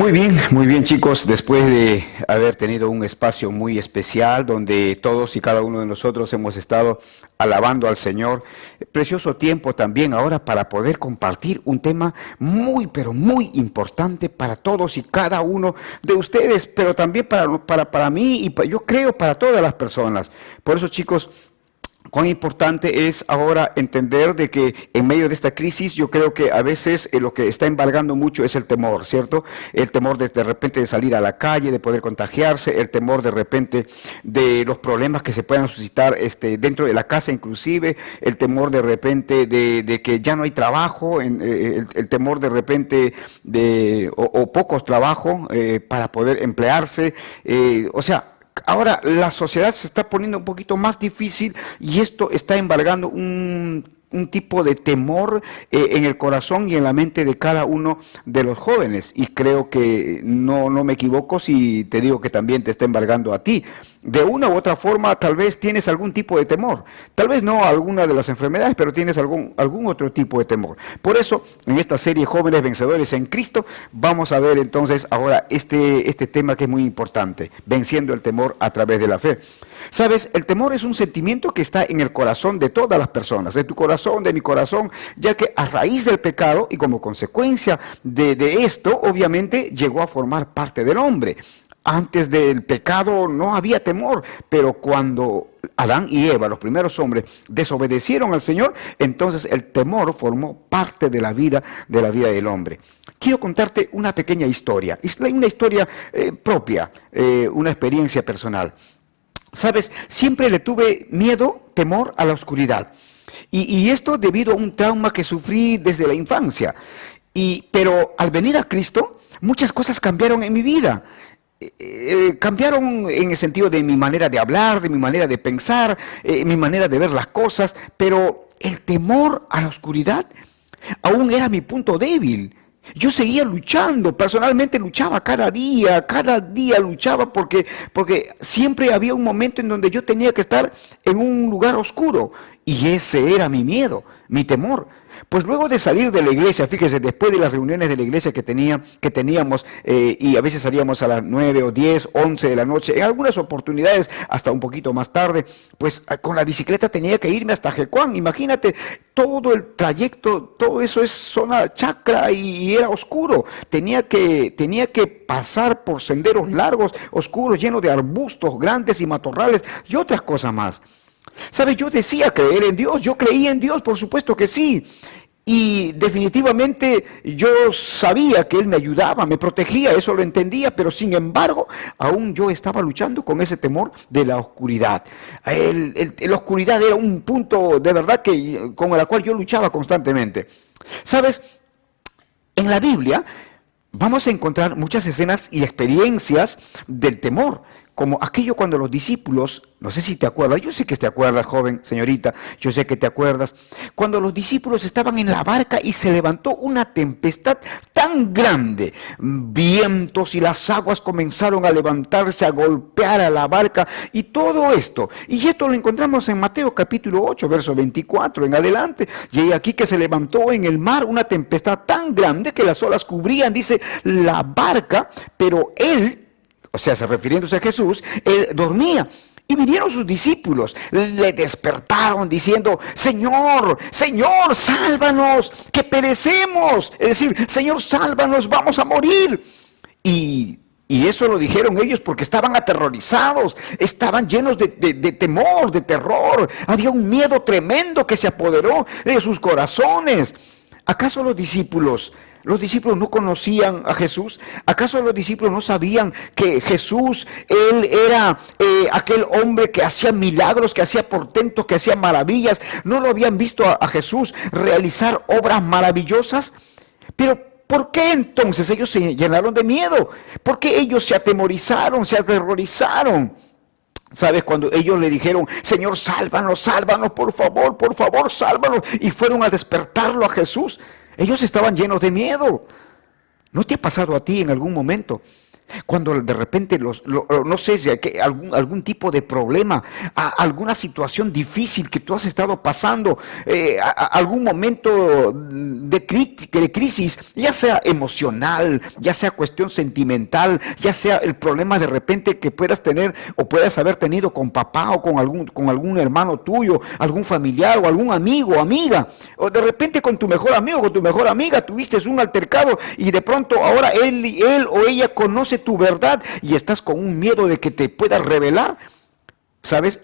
Muy bien chicos, después de haber tenido un espacio muy especial donde todos y cada uno de nosotros hemos estado alabando al Señor, precioso tiempo también ahora para poder compartir un tema muy pero muy importante para todos y cada uno de ustedes, pero también para mí y yo creo para todas las personas. Por eso chicos, cuán importante es ahora entender de que en medio de esta crisis yo creo que a veces lo que está embargando mucho es el temor, ¿cierto? El temor de repente de salir a la calle, de poder contagiarse, el temor de repente de los problemas que se puedan suscitar dentro de la casa inclusive, el temor de repente de que ya no hay trabajo, el temor de repente o pocos trabajos para poder emplearse, o sea, ahora la sociedad se está poniendo un poquito más difícil y esto está embargando un tipo de temor en el corazón y en la mente de cada uno de los jóvenes. Y creo que no me equivoco si te digo que también te está embargando a ti. De una u otra forma, tal vez tienes algún tipo de temor. Tal vez no alguna de las enfermedades, pero tienes algún otro tipo de temor. Por eso, en esta serie Jóvenes Vencedores en Cristo, vamos a ver entonces ahora este tema que es muy importante, venciendo el temor a través de la fe. Sabes, el temor es un sentimiento que está en el corazón de todas las personas, de tu corazón, de mi corazón, ya que a raíz del pecado y como consecuencia de esto, obviamente llegó a formar parte del hombre. Antes del pecado no había temor, pero cuando Adán y Eva, los primeros hombres, desobedecieron al Señor, entonces el temor formó parte de la vida del hombre. Quiero contarte una pequeña historia, una historia propia, una experiencia personal. Sabes, siempre le tuve miedo, temor a la oscuridad. Y esto debido a un trauma que sufrí desde la infancia. Pero al venir a Cristo, muchas cosas cambiaron en mi vida. Cambiaron en el sentido de mi manera de hablar, de mi manera de pensar, mi manera de ver las cosas, pero el temor a la oscuridad aún era mi punto débil. Yo seguía luchando, personalmente luchaba cada día luchaba porque siempre había un momento en donde yo tenía que estar en un lugar oscuro y ese era mi miedo, mi temor. Pues luego de salir de la iglesia, fíjese, después de las reuniones de la iglesia que teníamos, y a veces salíamos a las 9 o 10, 11 de la noche, en algunas oportunidades hasta un poquito más tarde, pues con la bicicleta tenía que irme hasta Jecuán. Imagínate, todo el trayecto, todo eso es zona chacra y era oscuro. Tenía que pasar por senderos largos, oscuros, llenos de arbustos grandes y matorrales y otras cosas más. ¿Sabe? Yo decía creer en Dios, yo creía en Dios, por supuesto que sí. Y definitivamente yo sabía que Él me ayudaba, me protegía, eso lo entendía, pero sin embargo, aún yo estaba luchando con ese temor de la oscuridad. La oscuridad era un punto de verdad con el cual yo luchaba constantemente. ¿Sabes? En la Biblia vamos a encontrar muchas escenas y experiencias del temor, como aquello cuando los discípulos, no sé si te acuerdas, yo sé que te acuerdas, joven, señorita, yo sé que te acuerdas, cuando los discípulos estaban en la barca y se levantó una tempestad tan grande, vientos y las aguas comenzaron a levantarse, a golpear a la barca y todo esto. Y esto lo encontramos en Mateo capítulo 8, verso 24 en adelante. Y aquí que se levantó en el mar una tempestad tan grande que las olas cubrían, dice, la barca, pero él, o sea, refiriéndose a Jesús, él dormía. Y vinieron sus discípulos, le despertaron diciendo, Señor, Señor, sálvanos, que perecemos. Es decir, Señor, sálvanos, vamos a morir. Y eso lo dijeron ellos porque estaban aterrorizados, estaban llenos de temor, de terror. Había un miedo tremendo que se apoderó de sus corazones. ¿Acaso los discípulos no conocían a Jesús? ¿Acaso los discípulos no sabían que Jesús, Él era aquel hombre que hacía milagros, que hacía portentos, que hacía maravillas? ¿No lo habían visto a Jesús realizar obras maravillosas? Pero ¿por qué entonces ellos se llenaron de miedo? ¿Por qué ellos se atemorizaron, se aterrorizaron? ¿Sabes? Cuando ellos le dijeron, Señor, sálvanos, sálvanos, por favor, sálvanos, y fueron a despertarlo a Jesús, ellos estaban llenos de miedo. ¿No te ha pasado a ti en algún momento Cuando de repente, no sé, si hay algún tipo de problema, alguna situación difícil que tú has estado pasando, algún momento de crisis, ya sea emocional, ya sea cuestión sentimental, ya sea el problema de repente que puedas tener o puedas haber tenido con papá o con algún hermano tuyo, algún familiar o algún amigo o amiga, o de repente con tu mejor amigo o con tu mejor amiga tuviste un altercado y de pronto ahora él o ella conoce tu verdad y estás con un miedo de que te pueda revelar. ¿Sabes?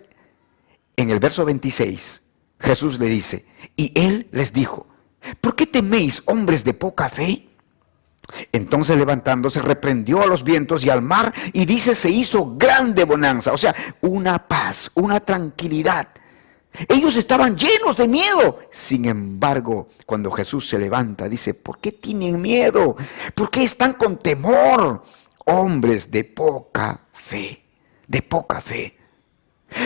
En el verso 26, Jesús le dice, y él les dijo, ¿por qué teméis, hombres de poca fe? Entonces levantándose reprendió a los vientos y al mar y dice, se hizo grande bonanza, o sea, una paz, una tranquilidad. Ellos estaban llenos de miedo. Sin embargo, cuando Jesús se levanta, dice, ¿por qué tienen miedo? ¿Por qué están con temor? Hombres de poca fe, de poca fe.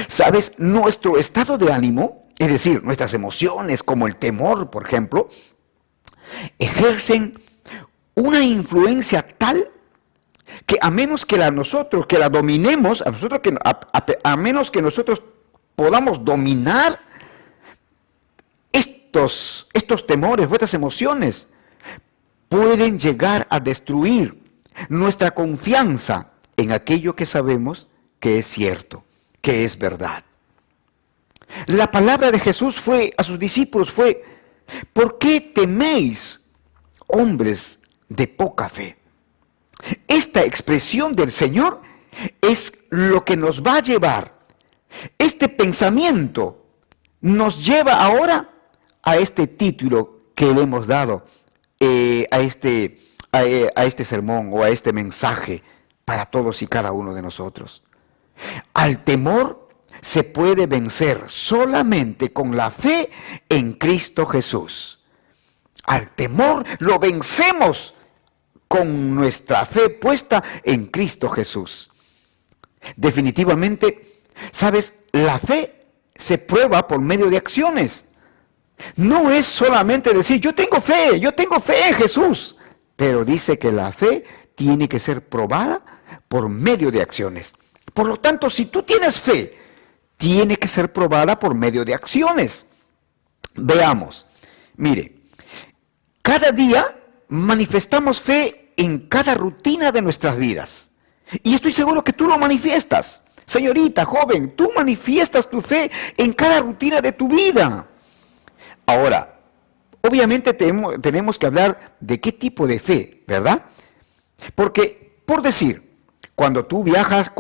¿Sabes? Nuestro estado de ánimo, es decir, nuestras emociones, como el temor, por ejemplo, ejercen una influencia tal que a menos que nosotros, que la dominemos, a menos que nosotros podamos dominar estos temores, estas emociones, pueden llegar a destruir nuestra confianza en aquello que sabemos que es cierto, que es verdad. La palabra de Jesús a sus discípulos fue, ¿por qué teméis, hombres de poca fe? Esta expresión del Señor es lo que nos va a llevar. Este pensamiento nos lleva ahora a este título que le hemos dado a este sermón o a este mensaje para todos y cada uno de nosotros. Al temor se puede vencer solamente con la fe en Cristo Jesús. Al temor lo vencemos con nuestra fe puesta en Cristo Jesús. Definitivamente, ¿sabes? La fe se prueba por medio de acciones. No es solamente decir, yo tengo fe en Jesús. Pero dice que la fe tiene que ser probada por medio de acciones. Por lo tanto, si tú tienes fe, tiene que ser probada por medio de acciones. Veamos, mire, cada día manifestamos fe en cada rutina de nuestras vidas. Y estoy seguro que tú lo manifiestas. Señorita, joven, tú manifiestas tu fe en cada rutina de tu vida. Ahora, obviamente tenemos que hablar de qué tipo de fe, ¿verdad? Porque, por decir, cuando tú viajas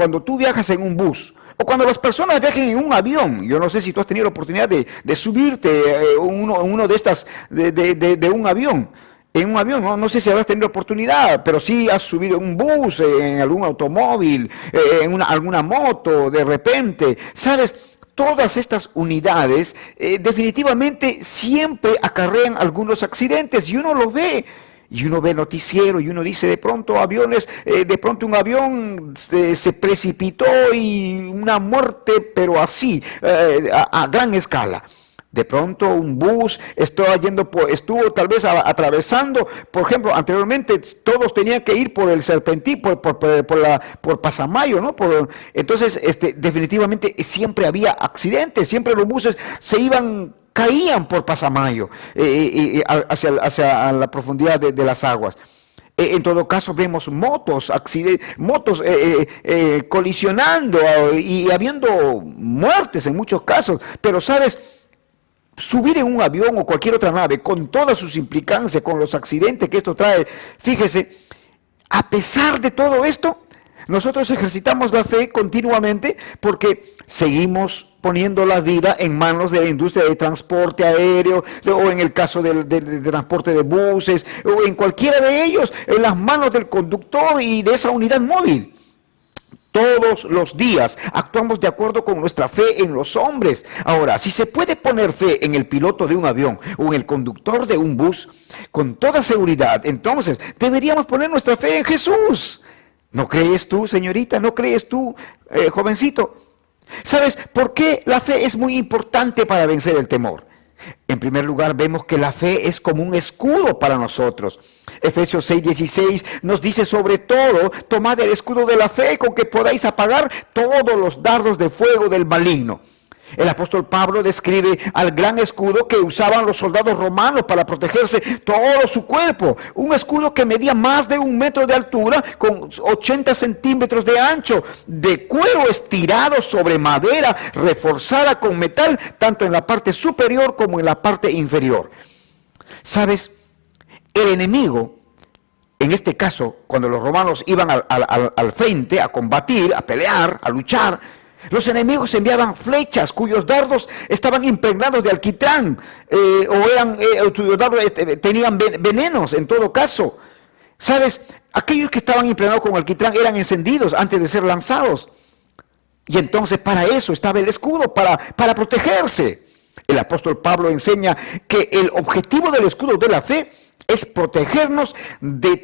en un bus, o cuando las personas viajen en un avión, yo no sé si tú has tenido la oportunidad de subirte uno de estas, de un avión. En un avión, no sé si habrás tenido oportunidad, pero sí has subido en un bus, en algún automóvil, en alguna moto, de repente, ¿sabes? Todas estas unidades definitivamente siempre acarrean algunos accidentes y uno lo ve. Y uno ve noticiero y uno dice de pronto un avión se precipitó y una muerte, pero así, a gran escala. De pronto un bus estuvo tal vez atravesando, por ejemplo, anteriormente todos tenían que ir por el Serpentín, por Pasamayo, ¿no? Entonces, definitivamente siempre había accidentes, siempre los buses caían por Pasamayo, hacia la profundidad de las aguas. En todo caso vemos motos colisionando y habiendo muertes en muchos casos, pero sabes, subir en un avión o cualquier otra nave con todas sus implicancias, con los accidentes que esto trae, fíjese, a pesar de todo esto, nosotros ejercitamos la fe continuamente porque seguimos poniendo la vida en manos de la industria de transporte aéreo o en el caso del transporte de buses o en cualquiera de ellos, en las manos del conductor y de esa unidad móvil. Todos los días actuamos de acuerdo con nuestra fe en los hombres. Ahora, si se puede poner fe en el piloto de un avión o en el conductor de un bus, con toda seguridad, entonces deberíamos poner nuestra fe en Jesús. ¿No crees tú, señorita? ¿No crees tú, jovencito? ¿Sabes por qué la fe es muy importante para vencer el temor? En primer lugar, vemos que la fe es como un escudo para nosotros. Efesios 6:16 nos dice: sobre todo, tomad el escudo de la fe con que podáis apagar todos los dardos de fuego del maligno. El apóstol Pablo describe al gran escudo que usaban los soldados romanos para protegerse todo su cuerpo. Un escudo que medía más de 1 metro de altura, con 80 centímetros de ancho, de cuero estirado sobre madera, reforzada con metal, tanto en la parte superior como en la parte inferior. ¿Sabes? El enemigo, en este caso, cuando los romanos iban al frente a combatir, a pelear, a luchar, los enemigos enviaban flechas cuyos dardos estaban impregnados de alquitrán, cuyos dardos tenían venenos en todo caso. ¿Sabes? Aquellos que estaban impregnados con alquitrán eran encendidos antes de ser lanzados. Y entonces para eso estaba el escudo, para protegerse. El apóstol Pablo enseña que el objetivo del escudo de la fe es protegernos de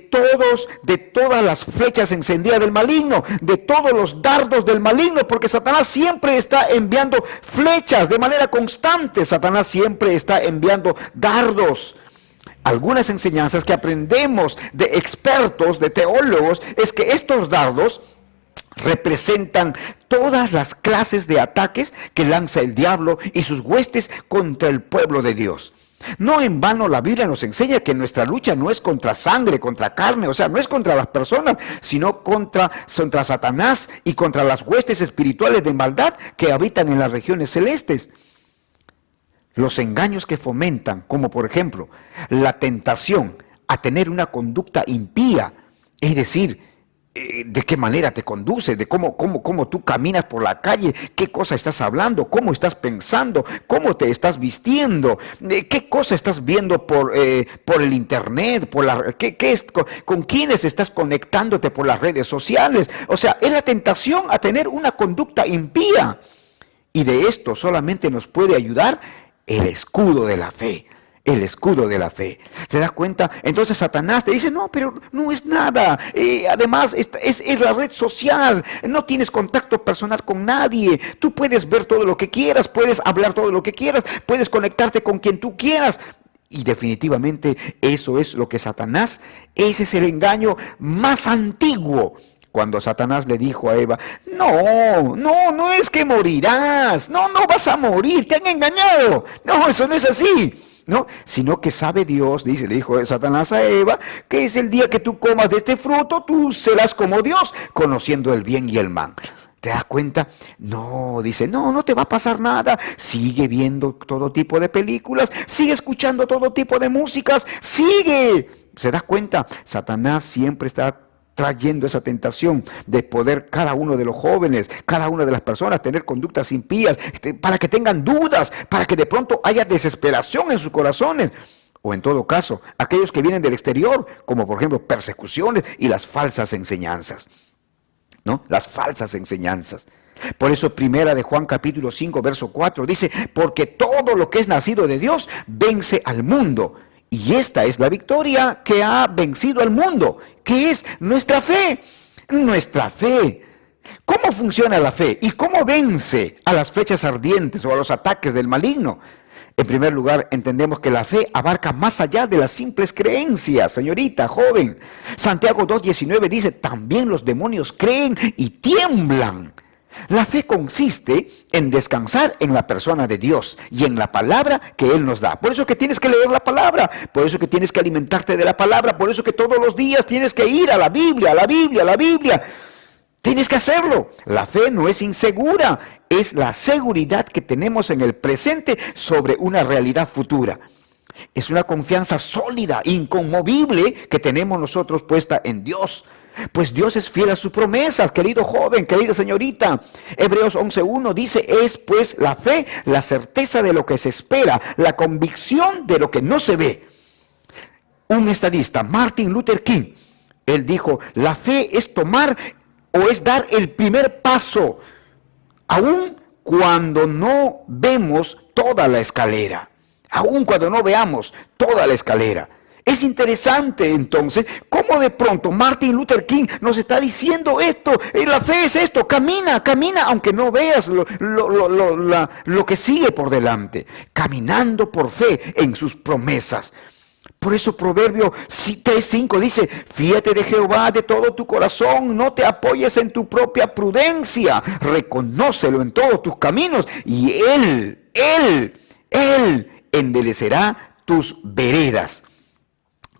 todas las flechas encendidas del maligno, de todos los dardos del maligno, porque Satanás siempre está enviando flechas de manera constante. Satanás siempre está enviando dardos. Algunas enseñanzas que aprendemos de expertos, de teólogos, es que estos dardos representan todas las clases de ataques que lanza el diablo y sus huestes contra el pueblo de Dios. No en vano la Biblia nos enseña que nuestra lucha no es contra sangre, contra carne, o sea, no es contra las personas, sino contra Satanás y contra las huestes espirituales de maldad que habitan en las regiones celestes. Los engaños que fomentan, como por ejemplo la tentación a tener una conducta impía, es decir, de qué manera te conduces, de cómo tú caminas por la calle, qué cosa estás hablando, cómo estás pensando, cómo te estás vistiendo, qué cosa estás viendo por el internet, con quiénes estás conectándote por las redes sociales. O sea, es la tentación a tener una conducta impía. Y de esto solamente nos puede ayudar el escudo de la fe. El escudo de la fe. ¿Te das cuenta? Entonces Satanás te dice: no, pero no es nada. Además, es la red social. No tienes contacto personal con nadie. Tú puedes ver todo lo que quieras, puedes hablar todo lo que quieras, puedes conectarte con quien tú quieras. Y definitivamente eso es lo que Satanás, ese es el engaño más antiguo. Cuando Satanás le dijo a Eva: no es que morirás. No vas a morir, te han engañado. No, eso no es así. No, sino que sabe Dios, le dijo Satanás a Eva, que es el día que tú comas de este fruto, tú serás como Dios, conociendo el bien y el mal. ¿Te das cuenta? No, dice, no te va a pasar nada. Sigue viendo todo tipo de películas, sigue escuchando todo tipo de músicas, sigue. ¿Se das cuenta? Satanás siempre está trayendo esa tentación de poder cada uno de los jóvenes, cada una de las personas tener conductas impías, para que tengan dudas, para que de pronto haya desesperación en sus corazones. O en todo caso, aquellos que vienen del exterior, como por ejemplo persecuciones y las falsas enseñanzas, ¿no? Las falsas enseñanzas. Por eso Primera de Juan capítulo 5 verso 4 dice: porque todo lo que es nacido de Dios vence al mundo. Y esta es la victoria que ha vencido al mundo, que es nuestra fe. Nuestra fe. ¿Cómo funciona la fe? ¿Y cómo vence a las flechas ardientes o a los ataques del maligno? En primer lugar, entendemos que la fe abarca más allá de las simples creencias, señorita, joven. Santiago 2:19 dice: también los demonios creen y tiemblan. La fe consiste en descansar en la persona de Dios y en la palabra que Él nos da. Por eso que tienes que leer la palabra, por eso que tienes que alimentarte de la palabra, por eso que todos los días tienes que ir a la Biblia, a la Biblia, a la Biblia. Tienes que hacerlo. La fe no es insegura, es la seguridad que tenemos en el presente sobre una realidad futura. Es una confianza sólida, inconmovible que tenemos nosotros puesta en Dios. Pues Dios es fiel a sus promesas, querido joven, querida señorita. Hebreos 11:1 dice: es pues la fe, la certeza de lo que se espera, la convicción de lo que no se ve. Un estadista, Martin Luther King, él dijo: la fe es tomar o es dar el primer paso, aun cuando no vemos toda la escalera, aun cuando no veamos toda la escalera. Es interesante entonces cómo de pronto Martin Luther King nos está diciendo esto. La fe es esto: camina aunque no veas lo que sigue por delante. Caminando por fe en sus promesas. Por eso Proverbio 3:5 dice, fíate de Jehová de todo tu corazón, no te apoyes en tu propia prudencia, reconócelo en todos tus caminos y Él enderecerá tus veredas.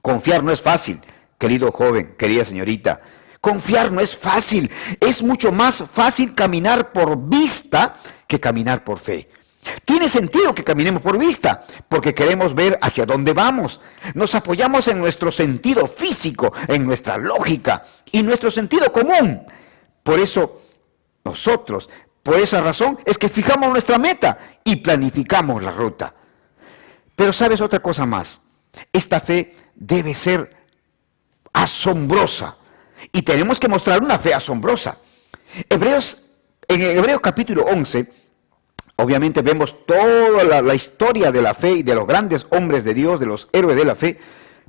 Confiar no es fácil, querido joven, querida señorita. Confiar no es fácil. Es mucho más fácil caminar por vista que caminar por fe. Tiene sentido que caminemos por vista, porque queremos ver hacia dónde vamos. Nos apoyamos en nuestro sentido físico, en nuestra lógica y nuestro sentido común. Por esa razón, es que fijamos nuestra meta y planificamos la ruta. Pero ¿sabes otra cosa más? Esta fe debe ser asombrosa y tenemos que mostrar una fe asombrosa. En Hebreos capítulo 11, obviamente vemos toda la historia de la fe y de los grandes hombres de Dios, de los héroes de la fe.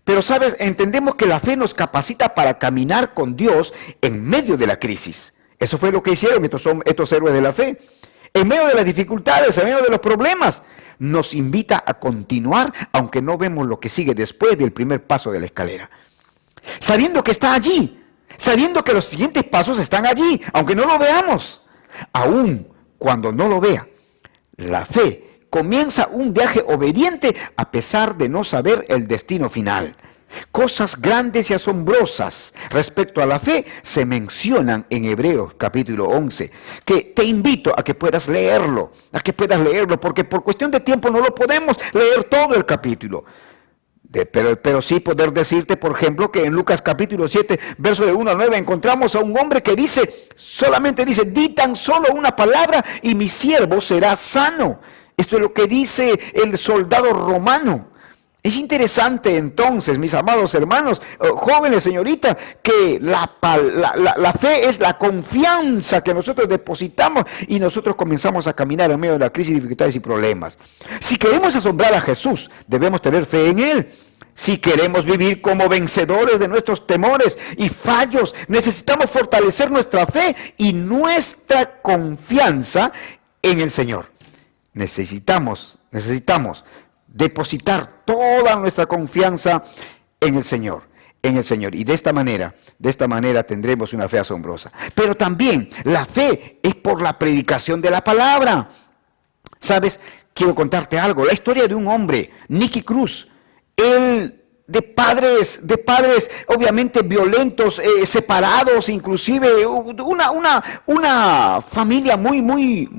Pero, ¿sabes? Entendemos que la fe nos capacita para caminar con Dios en medio de la crisis. Eso fue lo que hicieron estos héroes de la fe. En medio de las dificultades, en medio de los problemas, nos invita a continuar, aunque no vemos lo que sigue después del primer paso de la escalera. Sabiendo que está allí, sabiendo que los siguientes pasos están allí, aunque no lo veamos. Aún cuando no lo vea, la fe comienza un viaje obediente a pesar de no saber el destino final. Cosas grandes y asombrosas respecto a la fe se mencionan en Hebreos capítulo 11, que te invito a que puedas leerlo, porque por cuestión de tiempo no lo podemos leer todo el capítulo. Pero sí poder decirte, por ejemplo, que en Lucas capítulo 7, verso de 1 al 9, encontramos a un hombre que solamente dice, di tan solo una palabra y mi siervo será sano. Esto es lo que dice el soldado romano. Es interesante entonces, mis amados hermanos, jóvenes, señorita, que la fe es la confianza que nosotros depositamos y nosotros comenzamos a caminar en medio de la crisis, dificultades y problemas. Si queremos asombrar a Jesús, debemos tener fe en Él. Si queremos vivir como vencedores de nuestros temores y fallos, necesitamos fortalecer nuestra fe y nuestra confianza en el Señor. Necesitamos depositar toda nuestra confianza en el Señor. Y de esta manera tendremos una fe asombrosa. Pero también la fe es por la predicación de la palabra. ¿Sabes? Quiero contarte algo. La historia de un hombre, Nicky Cruz. Él de padres obviamente violentos, separados, inclusive una familia muy,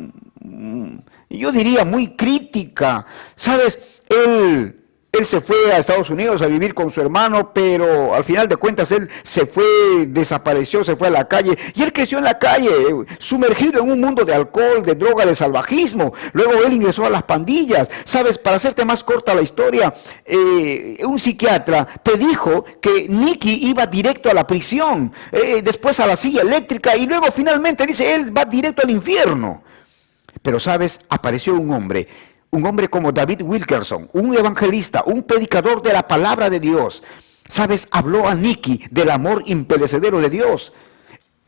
yo diría muy crítica. ¿Sabes? Él se fue a Estados Unidos a vivir con su hermano, pero al final de cuentas él desapareció, se fue a la calle, y él creció en la calle, sumergido en un mundo de alcohol, de droga, de salvajismo. Luego él ingresó a las pandillas. ¿Sabes? Para hacerte más corta la historia, un psiquiatra te dijo que Nicky iba directo a la prisión, después a la silla eléctrica, y luego finalmente dice, él va directo al infierno. Pero, ¿sabes? Apareció un hombre como David Wilkerson, un evangelista, un predicador de la palabra de Dios. ¿Sabes? Habló a Nicky del amor imperecedero de Dios.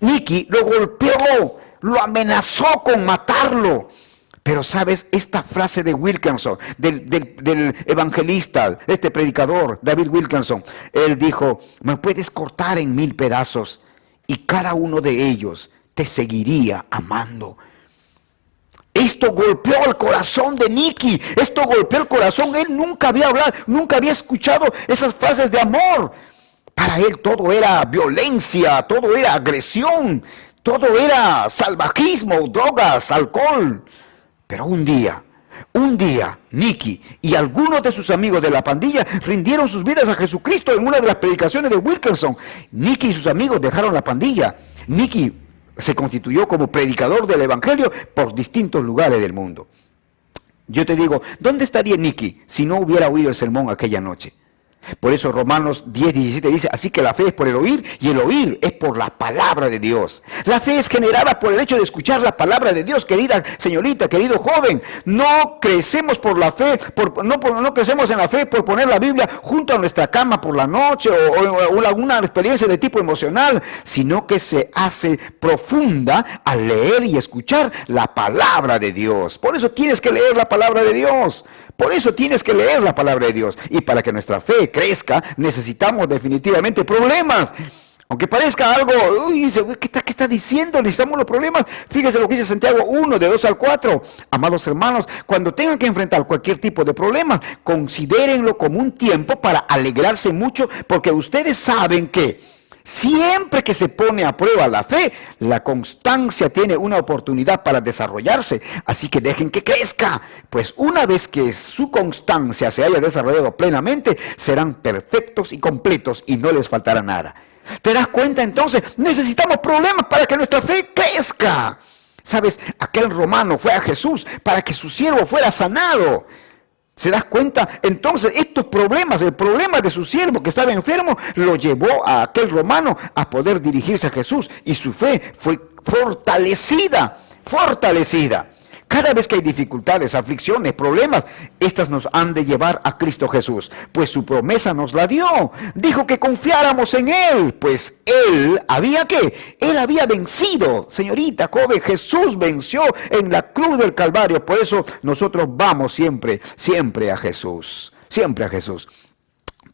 Nicky lo golpeó, lo amenazó con matarlo. Pero, ¿sabes? Esta frase de Wilkerson, del evangelista, este predicador, David Wilkerson, él dijo, me puedes cortar en 1000 pedazos y cada uno de ellos te seguiría amando. Esto golpeó el corazón de Nicky, esto golpeó el corazón. Él nunca había hablado, nunca había escuchado esas frases de amor. Para él todo era violencia, todo era agresión, todo era salvajismo, drogas, alcohol. Pero un día, Nicky y algunos de sus amigos de la pandilla rindieron sus vidas a Jesucristo en una de las predicaciones de Wilkerson. Nicky y sus amigos dejaron la pandilla. Nicky se constituyó como predicador del evangelio por distintos lugares del mundo. Yo te digo, ¿dónde estaría Nicky si no hubiera oído el sermón aquella noche? Por eso Romanos 10:17 dice, así que la fe es por el oír y el oír es por la palabra de Dios. La fe es generada por el hecho de escuchar la palabra de Dios, querida señorita, querido joven. No crecemos por la fe, no crecemos en la fe por poner la Biblia junto a nuestra cama por la noche o alguna experiencia de tipo emocional, sino que se hace profunda al leer y escuchar la palabra de Dios. Por eso tienes que leer la palabra de Dios. Por eso tienes que leer la palabra de Dios. Y para que nuestra fe crezca, necesitamos definitivamente problemas. Aunque parezca algo, uy, ¿qué está diciendo? Necesitamos los problemas. Fíjese lo que dice Santiago 1, de 2 al 4. Amados hermanos, cuando tengan que enfrentar cualquier tipo de problema, considérenlo como un tiempo para alegrarse mucho, porque ustedes saben que siempre que se pone a prueba la fe, la constancia tiene una oportunidad para desarrollarse. Así que dejen que crezca, pues una vez que su constancia se haya desarrollado plenamente, serán perfectos y completos y no les faltará nada. ¿Te das cuenta entonces? Necesitamos problemas para que nuestra fe crezca. ¿Sabes? Aquel romano fue a Jesús para que su siervo fuera sanado. ¿Se das cuenta? Entonces estos problemas, el problema de su siervo que estaba enfermo, lo llevó a aquel romano a poder dirigirse a Jesús. Y su fe fue fortalecida. Cada vez que hay dificultades, aflicciones, problemas, estas nos han de llevar a Cristo Jesús, pues su promesa nos la dio. Dijo que confiáramos en Él, pues Él había vencido. Señorita, joven, Jesús venció en la cruz del Calvario. Por eso nosotros vamos siempre a Jesús. Siempre a Jesús.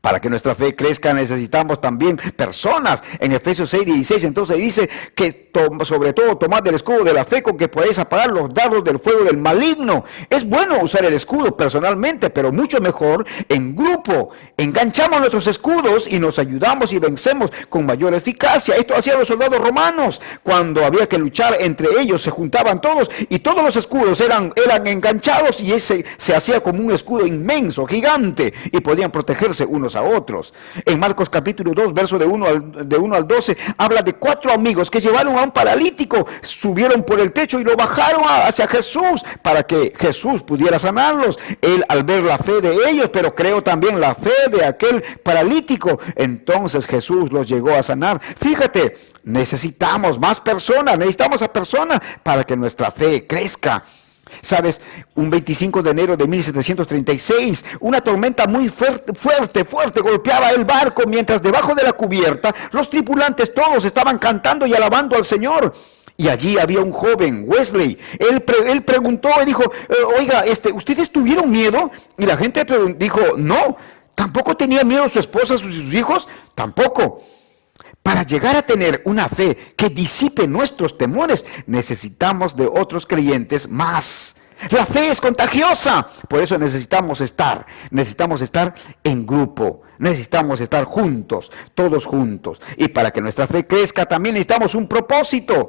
Para que nuestra fe crezca necesitamos también personas. En Efesios 6:16 entonces dice que sobre todo tomad el escudo de la fe con que podéis apagar los dardos del fuego del maligno. Es bueno usar el escudo personalmente, pero mucho mejor en grupo. Enganchamos nuestros escudos y nos ayudamos y vencemos con mayor eficacia. Esto hacían los soldados romanos. Cuando había que luchar entre ellos se juntaban todos y todos los escudos eran enganchados y ese se hacía como un escudo inmenso, gigante, y podían protegerse unos a otros. En Marcos capítulo 2, verso de 1 al 12, habla de 4 amigos que llevaron a un paralítico, subieron por el techo y lo bajaron hacia Jesús para que Jesús pudiera sanarlos. Él, al ver la fe de ellos, pero creo también la fe de aquel paralítico, entonces Jesús los llegó a sanar. Fíjate, necesitamos más personas, necesitamos a personas para que nuestra fe crezca. ¿Sabes? Un 25 de enero de 1736, una tormenta muy fuerte golpeaba el barco, mientras debajo de la cubierta los tripulantes todos estaban cantando y alabando al Señor. Y allí había un joven, Wesley. Él preguntó y dijo, oiga, ¿ustedes tuvieron miedo? Y la gente dijo, no. ¿Tampoco tenía miedo su esposa, sus hijos? Tampoco. Para llegar a tener una fe que disipe nuestros temores, necesitamos de otros creyentes más. La fe es contagiosa, por eso necesitamos estar en grupo, necesitamos estar juntos, todos juntos. Y para que nuestra fe crezca también necesitamos un propósito.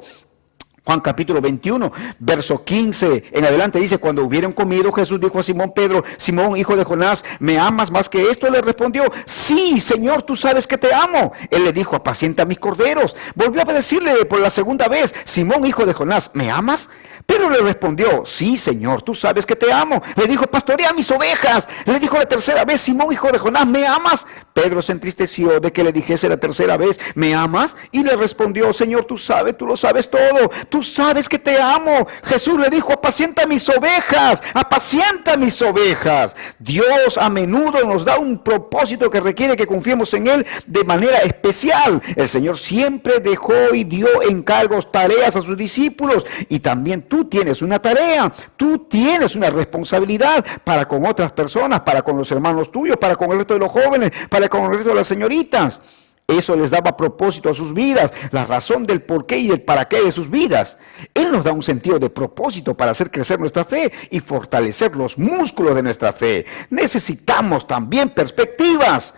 Juan capítulo 21, verso 15 en adelante dice, cuando hubieron comido, Jesús dijo a Simón Pedro, Simón, hijo de Jonás, ¿me amas más que esto? Le respondió, sí, Señor, tú sabes que te amo. Él le dijo, apacienta mis corderos. Volvió a decirle por la segunda vez, Simón, hijo de Jonás, ¿me amas? Pedro le respondió, sí, Señor, tú sabes que te amo. Le dijo, pastorea mis ovejas. Le dijo la tercera vez, Simón, hijo de Jonás, ¿me amas? Pedro se entristeció de que le dijese la tercera vez, ¿me amas? Y le respondió, Señor, tú lo sabes todo. Tú sabes que te amo. Jesús le dijo, apacienta mis ovejas. Dios a menudo nos da un propósito que requiere que confiemos en Él de manera especial. El Señor siempre dejó y dio encargos, tareas a sus discípulos. Y también tú tienes una tarea, tú tienes una responsabilidad para con otras personas, para con los hermanos tuyos, para con el resto de los jóvenes, para con el resto de las señoritas. Eso les daba propósito a sus vidas, la razón del por qué y el para qué de sus vidas. Él nos da un sentido de propósito para hacer crecer nuestra fe y fortalecer los músculos de nuestra fe. Necesitamos también perspectivas.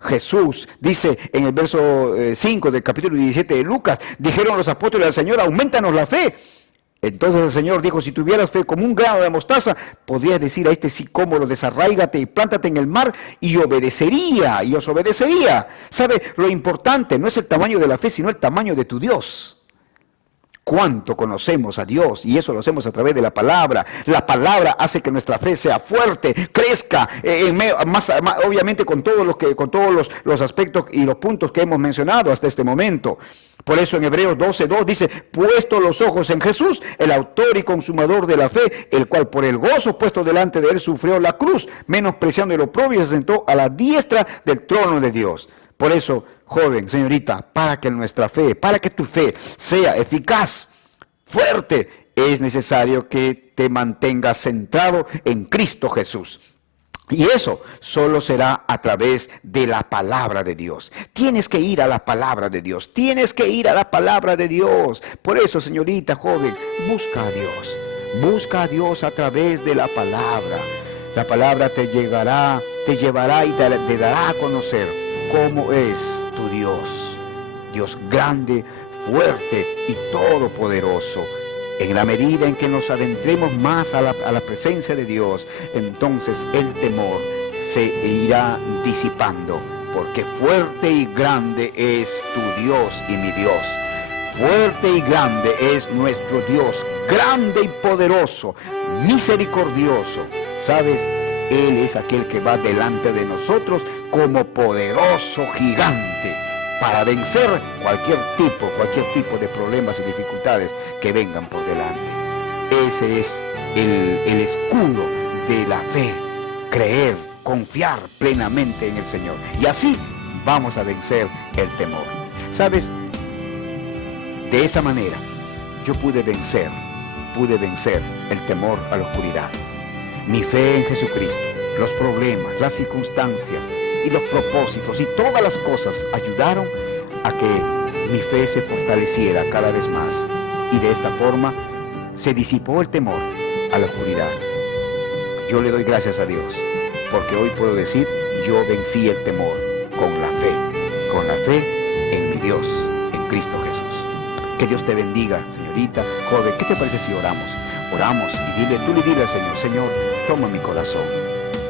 Jesús dice en el verso 5 del capítulo 17 de Lucas, dijeron los apóstoles al Señor, aumentanos la fe. Entonces el Señor dijo, si tuvieras fe como un grano de mostaza, podrías decir a este sicómoro, desarráigate y plántate en el mar, y os obedecería. ¿Sabe? Lo importante no es el tamaño de la fe, sino el tamaño de tu Dios. cuánto conocemos a Dios, y eso lo hacemos a través de la palabra. La palabra hace que nuestra fe sea fuerte, crezca, obviamente con todos los aspectos y los puntos que hemos mencionado hasta este momento. Por eso en Hebreos 12:2 dice: puesto los ojos en Jesús, el autor y consumador de la fe, el cual por el gozo puesto delante de él sufrió la cruz, menospreciando el oprobio, y se sentó a la diestra del trono de Dios. Por eso, joven, señorita, para que tu fe sea eficaz, fuerte, es necesario que te mantengas centrado en Cristo Jesús. Y eso solo será a través de la palabra de Dios. Tienes que ir a la palabra de Dios. Tienes que ir a la palabra de Dios. Por eso, señorita, joven, busca a Dios. Busca a Dios a través de la palabra. La palabra te llevará y te dará a conocer cómo es tu Dios. Dios grande, fuerte y todopoderoso. En la medida en que nos adentremos más a la presencia de Dios, entonces el temor se irá disipando, porque fuerte y grande es tu Dios y mi Dios. Fuerte y grande es nuestro Dios, grande y poderoso, misericordioso. ¿Sabes? Él es aquel que va delante de nosotros como poderoso gigante, para vencer cualquier tipo de problemas y dificultades que vengan por delante. Ese es el escudo de la fe: creer, confiar plenamente en el Señor. Y así vamos a vencer el temor. ¿Sabes? De esa manera yo pude vencer el temor a la oscuridad. Mi fe en Jesucristo, los problemas, las circunstancias y los propósitos y todas las cosas ayudaron a que mi fe se fortaleciera cada vez más, y de esta forma se disipó el temor a la oscuridad. Yo le doy gracias a Dios porque hoy puedo decir: yo vencí el temor con la fe en mi Dios, en Cristo Jesús. Que Dios te bendiga, señorita, joven. ¿Qué te parece si oramos? Oramos y tú le dile al Señor: Señor, toma mi corazón.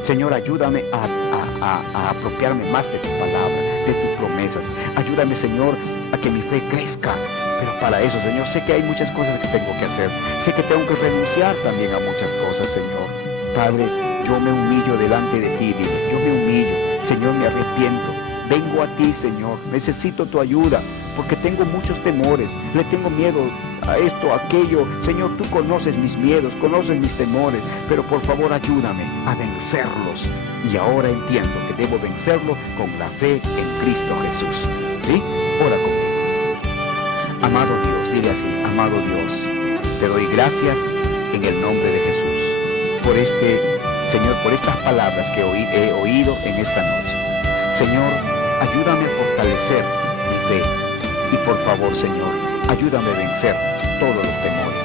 Señor, ayúdame a apropiarme más de tu palabra, de tus promesas. Ayúdame, Señor, a que mi fe crezca. Pero para eso, Señor, sé que hay muchas cosas que tengo que hacer. Sé que tengo que renunciar también a muchas cosas, Señor. Padre, yo me humillo delante de ti, dile. Yo me humillo. Señor, me arrepiento. Vengo a ti, Señor. Necesito tu ayuda porque tengo muchos temores. Le tengo miedo a esto, a aquello. Señor, tú conoces mis miedos, conoces mis temores, pero por favor ayúdame a vencerlos. Y ahora entiendo que debo vencerlo con la fe en Cristo Jesús. ¿Sí? Ora conmigo. Amado Dios, dile así: amado Dios, te doy gracias en el nombre de Jesús por Señor, por estas palabras que he oído en esta noche. Señor, ayúdame a fortalecer mi fe. Y por favor, Señor, ayúdame a vencer todos los temores.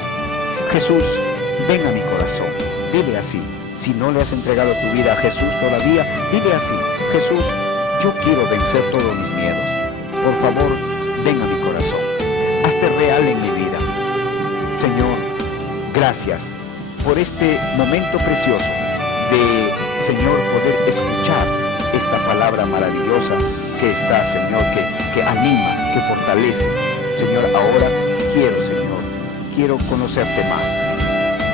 Jesús, ven a mi corazón. Dile así. Si no le has entregado tu vida a Jesús todavía, dile así: Jesús, yo quiero vencer todos mis miedos. Por favor, ven a mi corazón. Hazte real en mi vida. Señor, gracias por este momento precioso de, Señor, poder escuchar esta palabra maravillosa que está, Señor, que anima, que fortalece. Señor, ahora quiero conocerte más.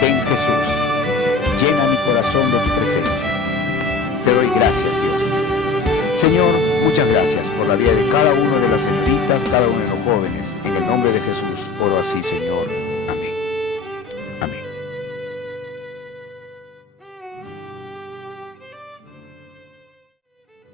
Ven, Jesús, llena mi corazón de tu presencia. Te doy gracias, Dios. Señor, muchas gracias por la vida de cada uno de las señoritas, cada uno de los jóvenes. En el nombre de Jesús oro así, Señor. Amén. Amén.